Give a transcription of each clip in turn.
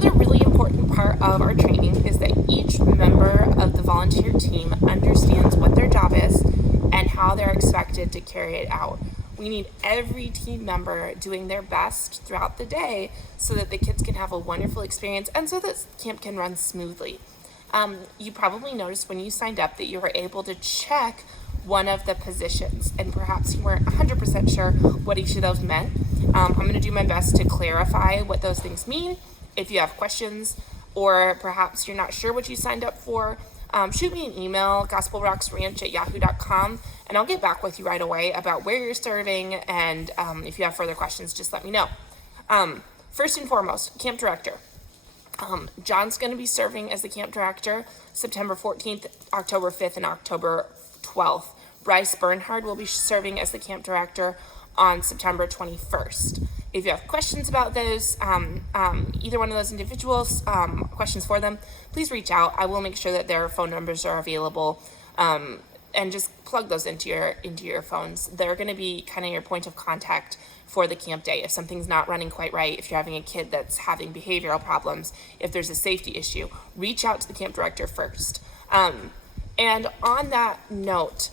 Another really important part of our training is that each member of the volunteer team understands what their job is and how they're expected to carry it out. We need every team member doing their best throughout the day so that the kids can have a wonderful experience and so that camp can run smoothly. You probably noticed when you signed up that you were able to check one of the positions, and perhaps you weren't 100% sure what each of those meant. I'm going to do my best to clarify what those things mean. If you have questions, or perhaps you're not sure what you signed up for, shoot me an email, gospelrocksranch@yahoo.com, and I'll get back with you right away about where you're serving, and if you have further questions, just let me know. First and foremost, camp director. John's going to be serving as the camp director September 14th, October 5th, and October 12th. Bryce Bernhard will be serving as the camp director on September 21st. If you have questions about those, either one of those individuals, questions for them, please reach out. I will make sure that their phone numbers are available, and just plug those into your phones. They're going to be kind of your point of contact for the camp day. If something's not running quite right, if you're having a kid that's having behavioral problems, if there's a safety issue, reach out to the camp director first. And on that note,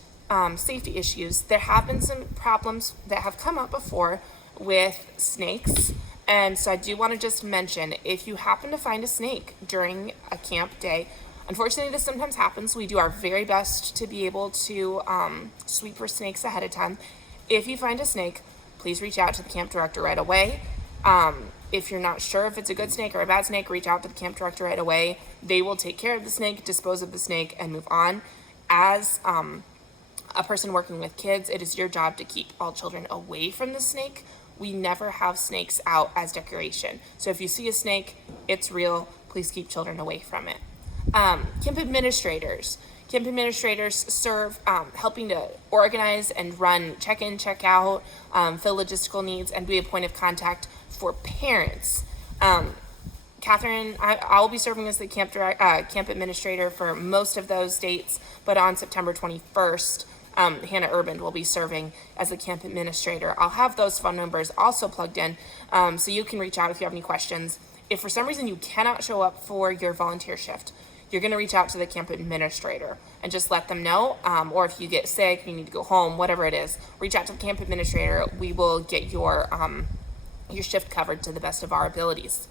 safety issues, there have been some problems that have come up before with snakes. And so I do want to just mention, if you happen to find a snake during a camp day, unfortunately this sometimes happens. We do our very best to be able to sweep for snakes ahead of time. If you find a snake, please reach out to the camp director right away. If you're not sure if it's a good snake or a bad snake, reach out to the camp director right away. They will take care of the snake, dispose of the snake, and move on. As a person working with kids, it is your job to keep all children away from the snake. We never have snakes out as decoration. So if you see a snake, it's real. Please keep children away from it. Camp administrators. Camp administrators serve helping to organize and run check-in, check-out, fill logistical needs, and be a point of contact for parents. Catherine, I'll be serving as the camp administrator for most of those dates, but on September 21st, Hannah Urban will be serving as the camp administrator. I'll have those phone numbers also plugged in, so you can reach out if you have any questions. If for some reason you cannot show up for your volunteer shift, you're going to reach out to the camp administrator and just let them know, or if you get sick, you need to go home, whatever it is, reach out to the camp administrator. We will get your shift covered to the best of our abilities.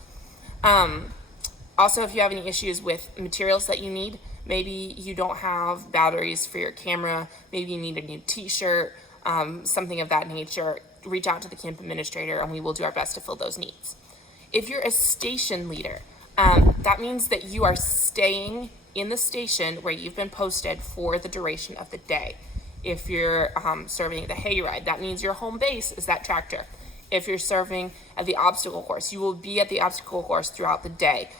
Also, if you have any issues with materials that you need, maybe you don't have batteries for your camera, maybe you need a new t-shirt, something of that nature, reach out to the camp administrator and we will do our best to fill those needs. If you're a station leader, that means that you are staying in the station where you've been posted for the duration of the day. If you're serving the hayride, that means your home base is that tractor. If you're serving at the obstacle course, you will be at the obstacle course throughout the day.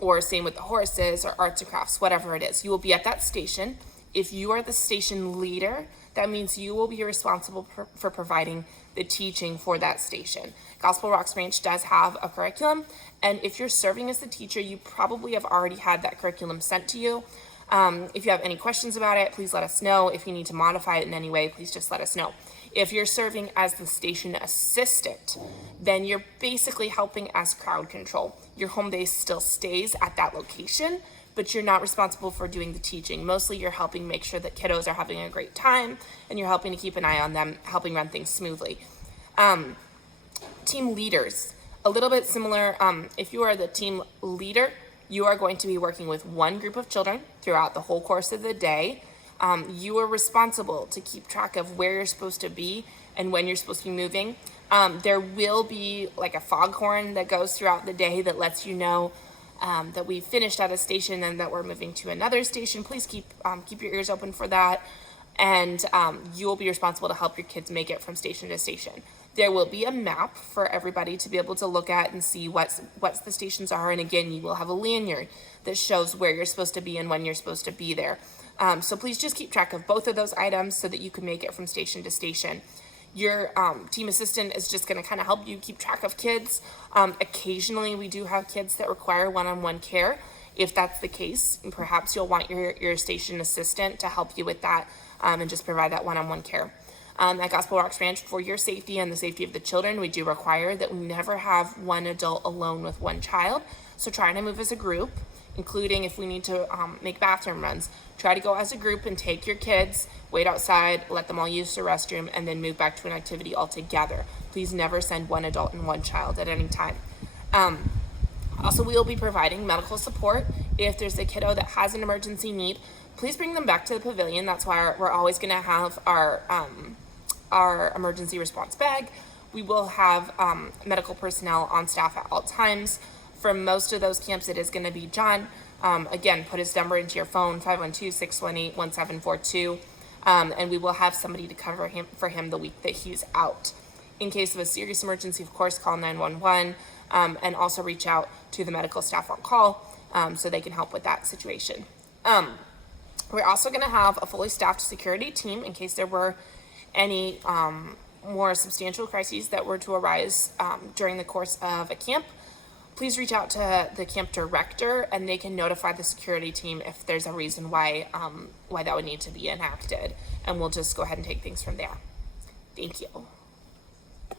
Or same with the horses or arts and crafts, whatever it is. You will be at that station. If you are the station leader, that means you will be responsible for providing the teaching for that station. Gospel Rocks Ranch does have a curriculum, and if you're serving as the teacher, you probably have already had that curriculum sent to you. If you have any questions about it, please let us know. If you need to modify it in any way, please just let us know. If you're serving as the station assistant, then you're basically helping as crowd control. Your home base still stays at that location, but you're not responsible for doing the teaching. Mostly you're helping make sure that kiddos are having a great time, and you're helping to keep an eye on them, helping run things smoothly. Team leaders, a little bit similar. If you are the team leader, you are going to be working with one group of children throughout the whole course of the day. You are responsible to keep track of where you're supposed to be and when you're supposed to be moving. There will be like a foghorn that goes throughout the day that lets you know that we've finished at a station and that we're moving to another station. Please keep your ears open for that. And you will be responsible to help your kids make it from station to station. There will be a map for everybody to be able to look at and see what the stations are. And again, you will have a lanyard that shows where you're supposed to be and when you're supposed to be there. So please just keep track of both of those items so that you can make it from station to station. Your team assistant is just going to kind of help you keep track of kids. Occasionally, we do have kids that require one-on-one care. If that's the case, perhaps you'll want your station assistant to help you with that and just provide that one-on-one care. At Gospel Rocks Ranch, for your safety and the safety of the children, we do require that we never have one adult alone with one child. So try to move as a group, including if we need to make bathroom runs. Try to go as a group and take your kids, wait outside, let them all use the restroom, and then move back to an activity altogether. Please never send one adult and one child at any time. Also, we will be providing medical support. If there's a kiddo that has an emergency need, please bring them back to the pavilion. That's why we're always going to have our emergency response bag. We will have medical personnel on staff at all times. For most of those camps, it is going to be John. Again, put his number into your phone, 512-618-1742, and we will have somebody to cover for him the week that he's out. In case of a serious emergency, of course, call 911, and also reach out to the medical staff on call so they can help with that situation. We're also going to have a fully staffed security team in case there were any more substantial crises that were to arise during the course of a camp. Please reach out to the camp director and they can notify the security team if there's a reason why that would need to be enacted. And we'll just go ahead and take things from there. Thank you.